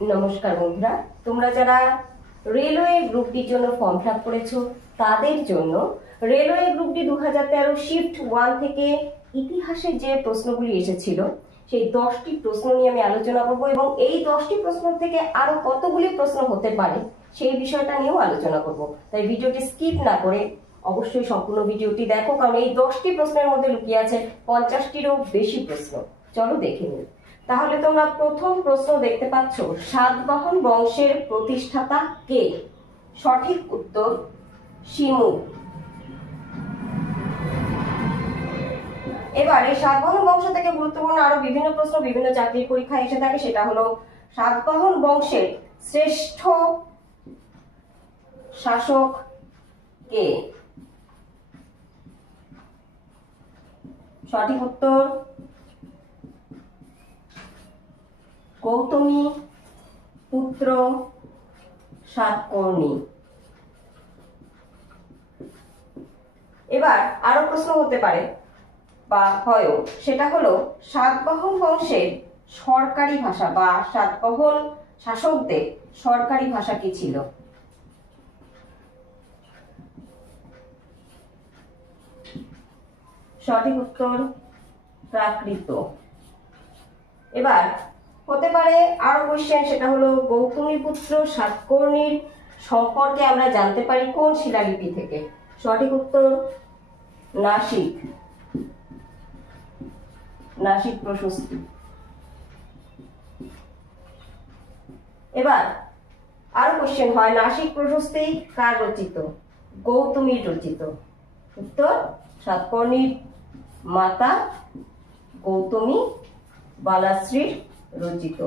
নমস্কার বন্ধুরা, তোমরা যারা রেলওয়ে গ্রুপটির জন্য ফর্ম ফিল আপ করেছো তাদের জন্য রেলওয়ে গ্রুপটি 2013 শিফট 1 থেকে ইতিহাসের যে প্রশ্নগুলি এসেছিল সেই 10টি প্রশ্ন নিয়ে আমি আলোচনা করব এবং এই 10টি প্রশ্ন থেকে আরো কতগুলি প্রশ্ন হতে পারে সেই বিষয়টা নিয়েও আলোচনা করব। তাই ভিডিওটি স্কিপ না করে অবশ্যই সম্পূর্ণ ভিডিওটি দেখো, কারণ এই 10টি প্রশ্নের মধ্যে লুকিয়ে আছে 50টিরও বেশি প্রশ্ন। চলো দেখে নিই। তাহলে তোমরা প্রথম প্রশ্ন দেখতে পাচ্ছ, সাতবাহন বংশের প্রতিষ্ঠাতা কে? সঠিক উত্তর শিমু। এবারে সাতবাহন বংশ থেকে গুরুত্বপূর্ণ আরো বিভিন্ন প্রশ্ন বিভিন্ন চাকরির পরীক্ষায় এসে থাকে, সেটা হলো সাতবাহন বংশের শ্রেষ্ঠ শাসক কে? সঠিক উত্তর গৌতমী পুত্র সাতকর্ণী। এবার আরো প্রশ্ন হতে পারে বা হয়, সেটা হলো সাতবাহন বংশের সরকারি ভাষা বা সাতবাহন শাসকদের সরকারি ভাষা কি ছিল? সঠিক উত্তর প্রাকৃত। এবার হতে পারে আরো কোশ্চেন, সেটা হলো গৌতমীপুত্র সাতকর্ণীর সম্পর্কে আমরা জানতে পারি কোন শিলালিপি থেকে? সঠিক উত্তর নাসিক প্রশস্তি। এবার আরো কোশ্চেন হয়, নাসিক প্রশস্তি কার রচিত? গৌতমীর রচিত। উত্তর সাতকর্ণীর মাতা গৌতমী বালাশ্রীর রচিত।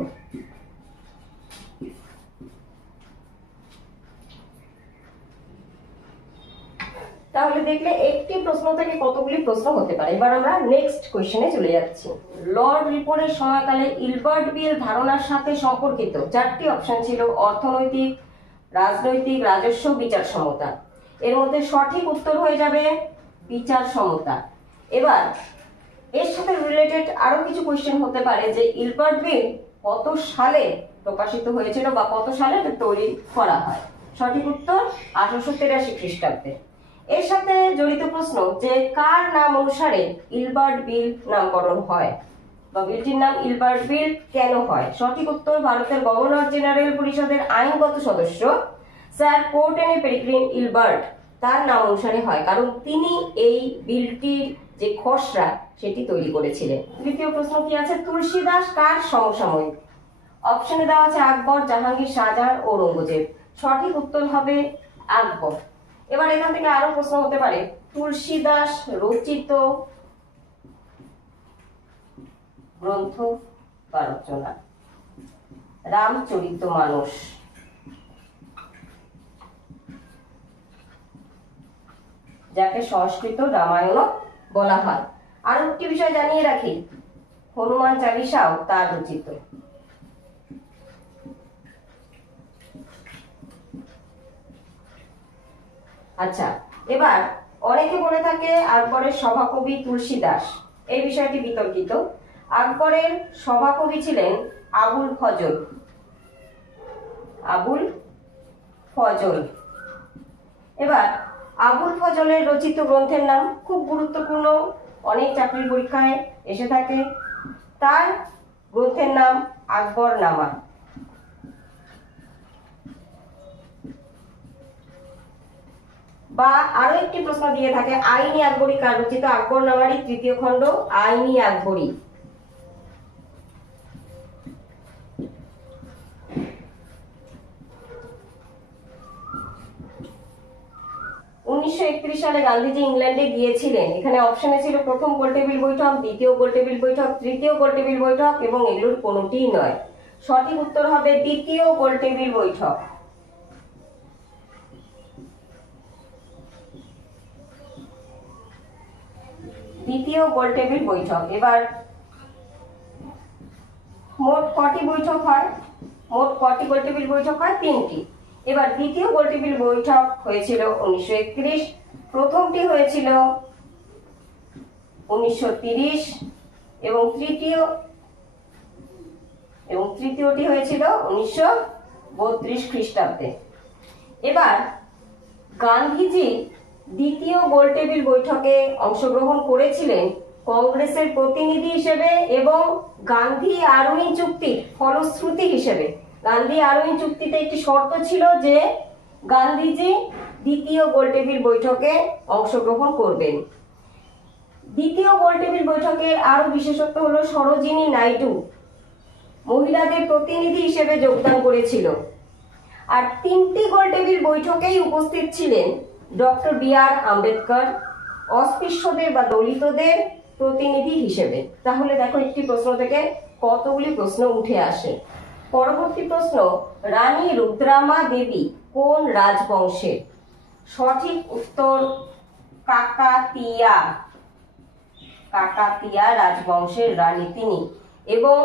তাহলে দেখলে একটি প্রশ্ন থেকে কতগুলি প্রশ্ন হতে পারে। এবার আমরা নেক্সট কোশ্চেনে চলে যাচ্ছি। লর্ড রিপনের সময়কালে ইলবার্ট বিল ধারণার সাথে সম্পর্কিত চারটি অপশন ছিল: অর্থনৈতিক, রাজনৈতিক, রাজস্ব, বিচার সমতা। এর মধ্যে সঠিক উত্তর হয়ে যাবে বিচার সমতা। এবার এর সাথে রিলেটেড আরো কিছু কোশ্চেন হতে পারে যে ইলবার্ট বিল কত সালে প্রকাশিত হয়েছিল বা কত সালে তৈরি করা হয়? সঠিক উত্তর 1883 খ্রিস্টাব্দে। এর সাথে জড়িত প্রশ্ন যে কার নাম অনুসারে ইলবার্ট বিল নামকরণ হয় বা বিলটির নাম ইলবার্ট বিল কেন হয়? সঠিক উত্তর ভারতের গভর্নর জেনারেল পরিষদের আইনগত সদস্য স্যার কোর্টেনে পেরিগ্রিন ইলবার্ট, তার নাম অনুসারে হয়, কারণ তিনি এই বিলটির যে খসড়া সেটি তৈরি করেছিলেন। তৃতীয় প্রশ্ন কি আছে, তুলসীদাস কার সমসাময়িক? অপশনে দেওয়া আছে আকবর, জাহাঙ্গীর, শাহজাহান, ঔরঙ্গজেব। সঠিক উত্তর হবে আকবর। এবার এখান থেকে আরো প্রশ্ন হতে পারে, তুলসীদাস রচিত গ্রন্থ বা রচনা? রামচরিতমানস। যাকে সংস্কৃত রামায়ণ বলা হয়। আরো একটি বিষয় জানিয়ে রাখি, হনুমান চালিসাও তার রচিত। আচ্ছা, এবার অনেকে বলে থাকে আকবরের সভাকবি তুলসীদাস। এই বিষয়টি বিতর্কিত। আকবরের সভাকবি ছিলেন আবুল ফজল। এবার আবুল ফজলের রচিত গ্রন্থের নাম খুব গুরুত্বপূর্ণ, অনেক চাকরির পরীক্ষায় এসে থাকে। তার গ্রন্থের নাম আকবরনামা। বা আরো একটি প্রশ্ন দিয়ে থাকে, আইনি আকবরী কার রচিত? আকবরনামারই তৃতীয় খণ্ড আইনি আকবরী। সালে গান্ধীজি ইংল্যান্ডে গিয়েছিলেন। এখানে অপশনে ছিল প্রথম গোলটেবিল বৈঠক, দ্বিতীয় গোলটেবিল বৈঠক, তৃতীয় গোলটেবিল বৈঠক এবং এগুলোর কোনোটিই নয়। সঠিক উত্তর হবে দ্বিতীয় গোলটেবিল বৈঠক। দ্বিতীয় গোলটেবিল বৈঠক। এবার মোট কটি বৈঠক হয়? মোট কটি গোলটেবিল বৈঠক হয়? 3টি। এবার দ্বিতীয় গোলটেবিল বৈঠক হয়েছিল 1931, প্রথমটি হয়েছিল 1930 এবং তৃতীয় এবং তৃতীয়টি হয়েছিল 1932 খ্রিস্টাব্দে। এবার গান্ধীজি দ্বিতীয় গোলটেবিল বৈঠকে অংশগ্রহণ করেছিলেন কংগ্রেসের প্রতিনিধি হিসেবে এবং গান্ধী আরোহী চুক্তির ফলশ্রুতি হিসেবে। গান্ধী আরোহী চুক্তিতে একটি শর্ত ছিল যে গান্ধীজি দ্বিতীয় গোলটেবিল বৈঠকে অংশগ্রহণ করবেন। দ্বিতীয় গোলটেবিল বৈঠকের আরো বিশেষত্ব হলো সরোজিনী নাইডু মহিলাদের প্রতিনিধি হিসেবে যোগদান করেছিল। আর তিনটি গোলটেবিল বৈঠকেই উপস্থিত ছিলেন ডক্টর বি.আর. আম্বেদকর অস্পৃশ্যদের বা দলিতদের প্রতিনিধি হিসেবে। তাহলে দেখো একটি প্রশ্ন থেকে কতগুলি প্রশ্ন উঠে আসে। পরবর্তী প্রশ্ন, রানী রুদ্রামা দেবী কোন রাজবংশের? সঠিক উত্তর কাকাতিয়া। কাকাতিয়া রাজবংশের রানী তিনি। এবং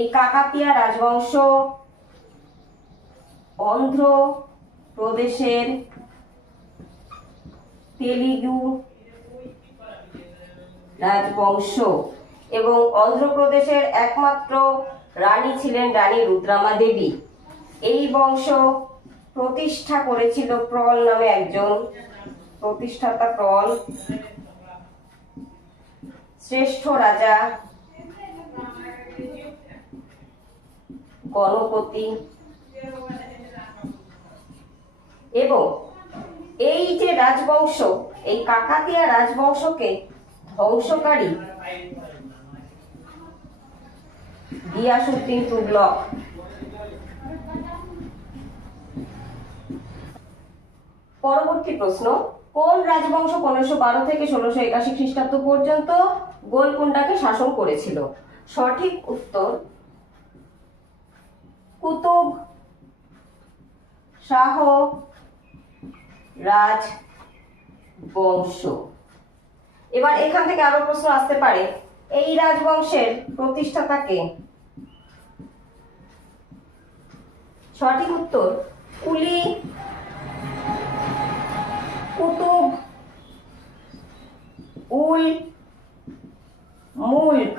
এই কাকাতিয়া রাজবংশ অন্ধ্র প্রদেশের তেলুগু রাজবংশ এবং অন্ধ্রপ্রদেশের একমাত্র রানী ছিলেন রানী রুদ্রামা দেবী। এই বংশ প্রতিষ্ঠা করেছিল প্রল নামে একজন প্রতিষ্ঠাতা, প্রল শ্রেষ্ঠ রাজা গণপতি। এবং এই যে রাজবংশ, এই কাকাতিয়া রাজবংশকে ধ্বংসকারী গিয়াসউদ্দিন তুগলক। পরবর্তী প্রশ্ন, কোন রাজবংশ 1512 থেকে 1681 খ্রিস্টাব্দ পর্যন্ত গোলকুন্ডাকে শাসন করেছিল? সঠিক উত্তর কুতুব শাহ রাজবংশ। এবার এখান থেকে আরো প্রশ্ন আসতে পারে, এই রাজবংশের প্রতিষ্ঠাতা কে? সঠিক উত্তর কুলি কুতুব উল মুলক।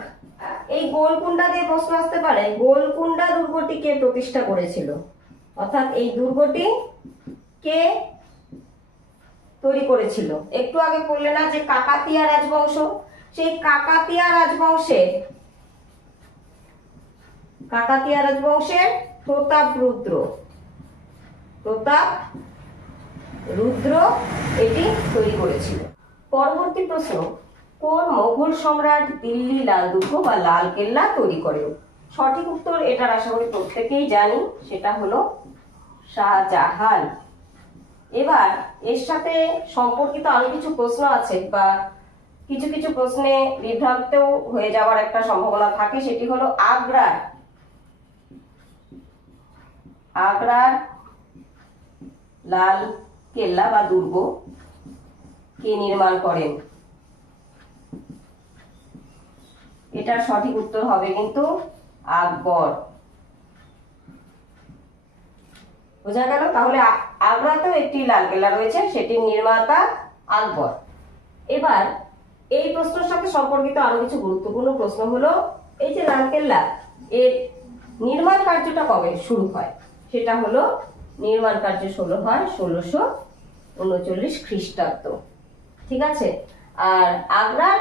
এই গোলকুন্ডা দিয়ে প্রশ্ন আসতে পারে, গোলকুন্ডা দুর্গটি কে প্রতিষ্ঠা করেছিল? অর্থাৎ এই দুর্গটি কে তৈরি করেছিল? একটু আগে বললে না যে কাকাতিয়া রাজবংশ, সেই কাকাতিয়া রাজবংশের প্রতাপ রুদ্র এটি তৈরি করেছিল। পরবর্তী প্রশ্ন, কোন মোগল সম্রাট দিল্লি লাল দুর্গ বা লাল কেল্লা তৈরি করেন? সঠিক উত্তর এটার আশা করি প্রত্যেকেই জানি, সেটা হলো শাহজাহান। এবার এর সাথে সম্পর্কিত আরো কিছু প্রশ্ন আছে বা কিছু কিছু প্রশ্নে বিভ্রান্তও হয়ে যাওয়ার একটা সম্ভাবনা থাকে, সেটি হলো আগ্রার লাল কেল্লা বা দুর্গ কে নির্মাণ করেন? এটার সঠিক উত্তর হবে কিন্তু আকবর। বোঝা গেল? তাহলে আগ্রাতেও একটি লাল কেল্লা রয়েছে, সেটির নির্মাতা আকবর। এবার এই প্রশ্নের সাথে সম্পর্কিত আরো কিছু গুরুত্বপূর্ণ প্রশ্ন হলো, এই যে লাল কেল্লা এর নির্মাণ কার্যটা কবে শুরু হয়? সেটা হলো নির্মাণ কার্য শুরু হয় 1639 খ্রিস্টাব্দ। ঠিক আছে। আর আগ্রার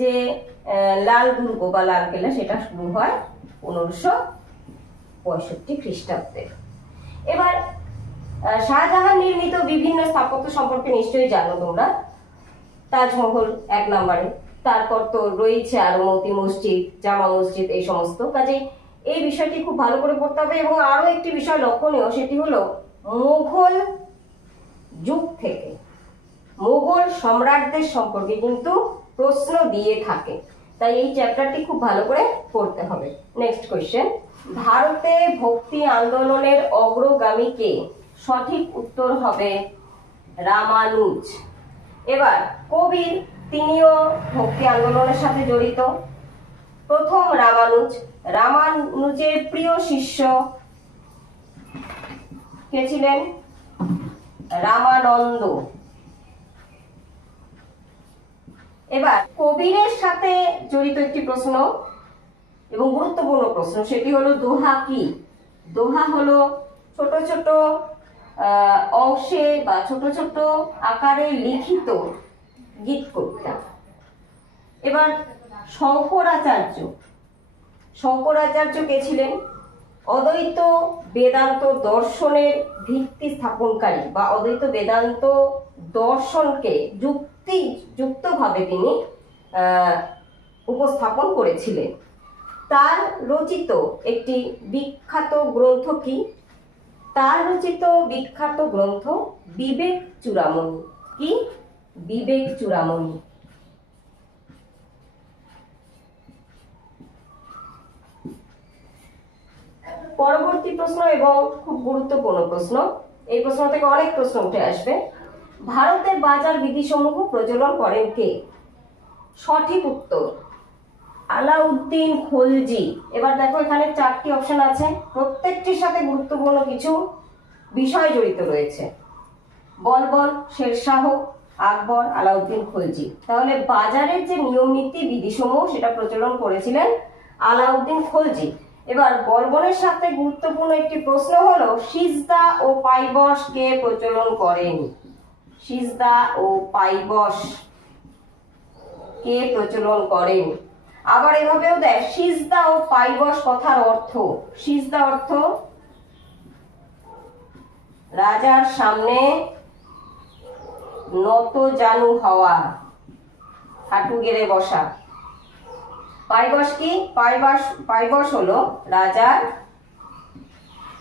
যে লাল দুর্গ বা লাল কেল্লা সেটা শুরু হয় 1565 খ্রিস্টাব্দে। এবার শাহজাহান নির্মিত বিভিন্ন স্থাপত্য সম্পর্কে নিশ্চয়ই জানো তোমরা। তাজমহল 1 নম্বরে, তারপর তো রয়েছে আরো মতি মসজিদ, জামা মসজিদ, এই সমস্ত। কাজে এই বিষয়টি খুব ভালো করে পড়তে হবে। এবং আরো একটি বিষয় লক্ষণীয়, সেটি হলো মুঘল যুগ থেকে মুঘল সম্রাটদের সম্পর্কে কিন্তু প্রশ্ন দিয়ে থাকে, তাই এই চ্যাপ্টারটি খুব ভালো করে পড়তে হবে। নেক্সট কোয়েশ্চেন, ভারতে ভক্তি আন্দোলনের অগ্রগামী কে? সঠিক উত্তর হবে রামানুজ। এবার কবির, তিনিও ভক্তি আন্দোলনের সাথে জড়িত। প্রথম রামানুজের প্রিয় শিষ্য কে ছিলেন? রামানন্দ। এবার কবিরের সাথে জড়িত একটি প্রশ্ন, এবং গুরুত্বপূর্ণ প্রশ্ন, সেটি হলো দোহা কি? দোহা হলো ছোট ছোট অংশে বা ছোট ছোট আকারে লিখিত গীত কবিতা। এবার শঙ্করাচার্য কে ছিলেন? অদ্বৈত বেদান্ত দর্শনের ভিত্তি স্থাপনকারী বা অদ্বৈত বেদান্ত দর্শনকে যুক্তিযুক্তভাবে তিনি উপস্থাপন করেছিলেন। তার রচিত একটি বিখ্যাত গ্রন্থ কি? তার রচিত বিখ্যাত গ্রন্থ বিবেক চূড়ামণি। কি? বিবেক চূড়ামণি। পরবর্তী প্রশ্ন এবং খুব গুরুত্বপূর্ণ প্রশ্ন, এই প্রশ্ন থেকে অনেক প্রশ্ন উঠে আসবে। ভারতের বাজার বিধিসমূহ প্রচলন করেন কে? সঠিক উত্তর আলাউদ্দিন খলজি। এবার দেখো এখানে 4টি অপশন আছে, প্রত্যেকটির সাথে গুরুত্বপূর্ণ কিছু বিষয় জড়িত রয়েছে। বলবন, শেরশাহ, আকবর, আলাউদ্দিন খলজি। তাহলে বাজারের যে নিয়ম নীতি বিধিসমূহ সেটা প্রচলন করেছিলেন আলাউদ্দিন খলজি। এবার বলবনের সাথে গুরুত্বপূর্ণ একটি প্রশ্ন হলো সিজদা ও পাইবস কে প্রচলন করেন? সিজদা ও পাইবস কে প্রচলন করেন? আবার এভাবেও দেয় সিজদা ও পাইবস কথার অর্থ। সিজদা অর্থ রাজার সামনে নত জানু হওয়া, হাঁটু গেড়ে বসা। পাইবস কি? পাইবস হলো রাজার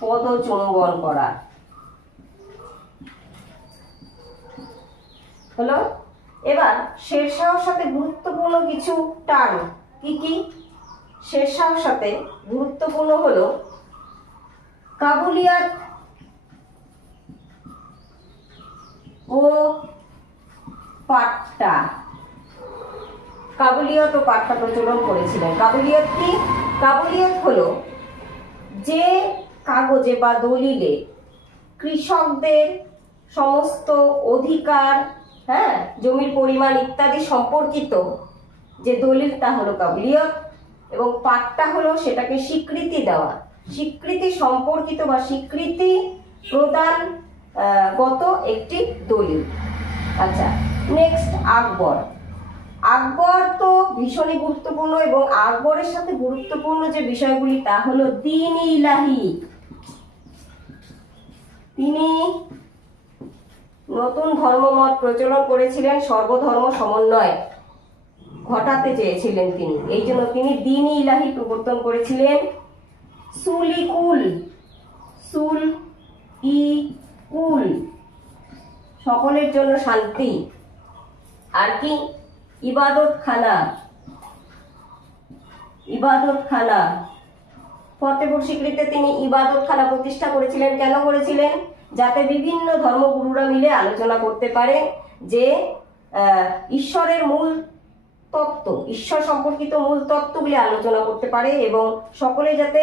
পদচুম্বন করা। হলো। এবার শেরশাহর সাথে গুরুত্বপূর্ণ কিছু টার্ম কি কি? শেরশাহর সাথে গুরুত্বপূর্ণ হলো কাবুলিয়াত ও পাট্টা। কাবুলিয়ত ও পাট্টা প্রচলন করেছিলেন। কাবুলিয়ত কি? কাবুলিয়ত হলো যে কাগজে বা দলিলে কৃষকদের সমস্ত অধিকার, জমির পরিমাণ ইত্যাদি সম্পর্কিত যে দলিল, তা হলো কাবুলিয়ত। এবং পাট্টা হলো সেটাকে স্বীকৃতি দেওয়া, স্বীকৃতি সম্পর্কিত বা স্বীকৃতি প্রদান গত একটি দলিল। আচ্ছা, নেক্সট আকবর। আকবর তো ভীষণই গুরুত্বপূর্ণ এবং আকবরের সাথে গুরুত্বপূর্ণ যে বিষয়গুলি তা হলো দ্বীন ইলাহি। তিনি নতুন ধর্মমত প্রচলন করেছিলেন, সর্বধর্ম সমন্বয় ঘটাতে চেয়েছিলেন তিনি, এই জন্য তিনি দ্বীন ইলাহি প্রবর্তন করেছিলেন। সুল ই কুল সকলের জন্য শান্তি। আর কি? ইবাদতখানা ফতেপুর সিক্রিতে তিনি ইবাদতখানা প্রতিষ্ঠা করেছিলেন। কেন করেছিলেন? যাতে বিভিন্ন ধর্মগুরুরা মিলে আলোচনা করতে পারে যে ঈশ্বরের মূল তত্ত্ব, ঈশ্বর সম্পর্কিত মূল তত্ত্বগুলি আলোচনা করতে পারে এবং সকলে যাতে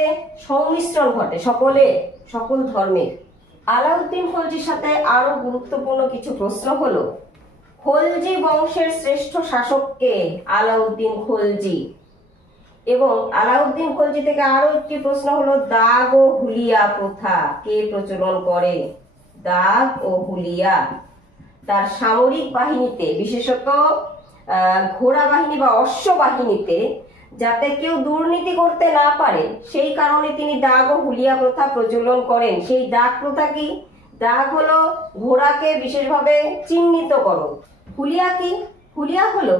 সংমিশ্রণ ঘটে সকল ধর্মের। আলাউদ্দিন খলজির সাথে আরো গুরুত্বপূর্ণ কিছু প্রশ্ন হলো খলজি বংশের শ্রেষ্ঠ শাসক কে? আলাউদ্দিন খলজি। এবং আলাউদ্দিন খলজি থেকে আরো একটি প্রশ্ন হলো দাগ ও হুলিয়া প্রথা কে প্রচলন করে? দাগ ও হুলিয়া। তার সামরিক বাহিনীতে, বিশেষত ঘোড়া বাহিনী বা অশ্ব বাহিনীতে যাতে কেউ দুর্নীতি করতে না পারে সেই কারণে তিনি দাগ ও হুলিয়া প্রথা প্রচলন করেন। সেই দাগ প্রথা কি? দাগ হলো ঘোড়াকে বিশেষভাবে চিহ্নিতকরণ। হুলিয়া কি? হুলিয়া হলো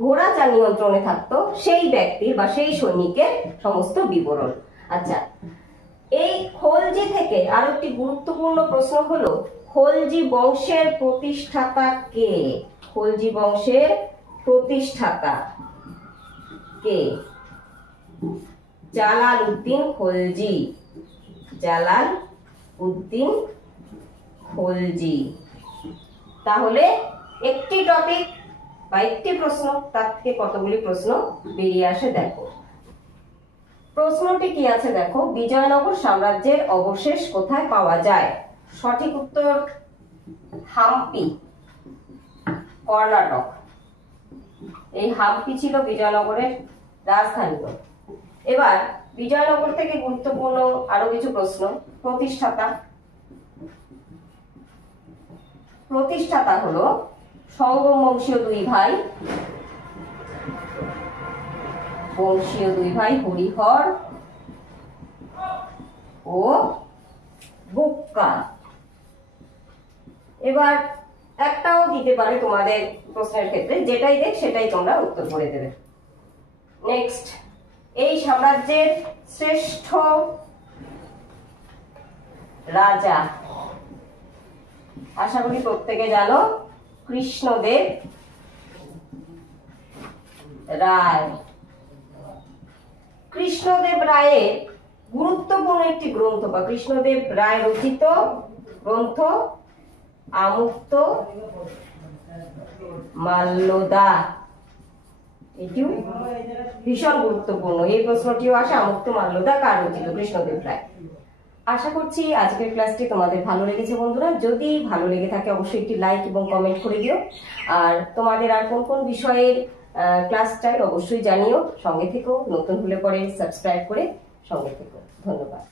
ঘোড়া যা নিয়ন্ত্রণে থাকতো সেই ব্যক্তির বা সেই সৈনিকের সমস্ত বিবরণ। আচ্ছা, এই খলজি থেকে আরো একটি গুরুত্বপূর্ণ প্রশ্ন হলো খলজি বংশের প্রতিষ্ঠাতা কে? খলজি বংশের প্রতিষ্ঠাতা কে? জালালউদ্দিন খলজি। জালালউদ্দিন খলজি। তাহলে একটি টপিক বা একটি প্রশ্ন, তার থেকে কতগুলি প্রশ্ন বেরিয়ে আসে দেখো। প্রশ্নটি কি আছে দেখো, বিজয়নগর সাম্রাজ্যের অবশেষ কোথায় পাওয়া যায়? সঠিক উত্তর হাম্পি, কর্ণাটক। এই হাম্পি ছিল বিজয়নগরের রাজধানী। এবার বিজয়নগর থেকে গুরুত্বপূর্ণ আরো কিছু প্রশ্ন। প্রতিষ্ঠাতা হলো সঙ্গম বংশীয় দুই ভাই হরিহর ও বুক্কা। এবার একটাও দিতে পারে তোমাদের প্রশ্নের ক্ষেত্রে, যেটাই দেখ সেটাই তোমরা উত্তর করে দেবে। নেক্সট, এই সাম্রাজ্যের শ্রেষ্ঠ রাজা, আশা করি প্রত্যেকে জানো, কৃষ্ণদেব রায়। কৃষ্ণদেব রায়ের গুরুত্বপূর্ণ একটি গ্রন্থ বা কৃষ্ণদেব রায় রচিত গ্রন্থ আমুক্ত মাল্যদা। এটিও ভীষণ গুরুত্বপূর্ণ, এই প্রশ্নটিও আসে, আমুক্ত মাল্যদা কার রচিত? কৃষ্ণদেব রায়। আশা করছি আজকের ক্লাসটি তোমাদের ভালো লেগেছে বন্ধুরা। যদি ভালো লেগে থাকে অবশ্যই একটি লাইক এবং কমেন্ট করে দিও। আর তোমাদের আর কোন কোন বিষয়ের ক্লাস চাই অবশ্যই জানিও। সঙ্গে থেকো, নতুন হলে পরে সাবস্ক্রাইব করে সঙ্গে থেকো। ধন্যবাদ।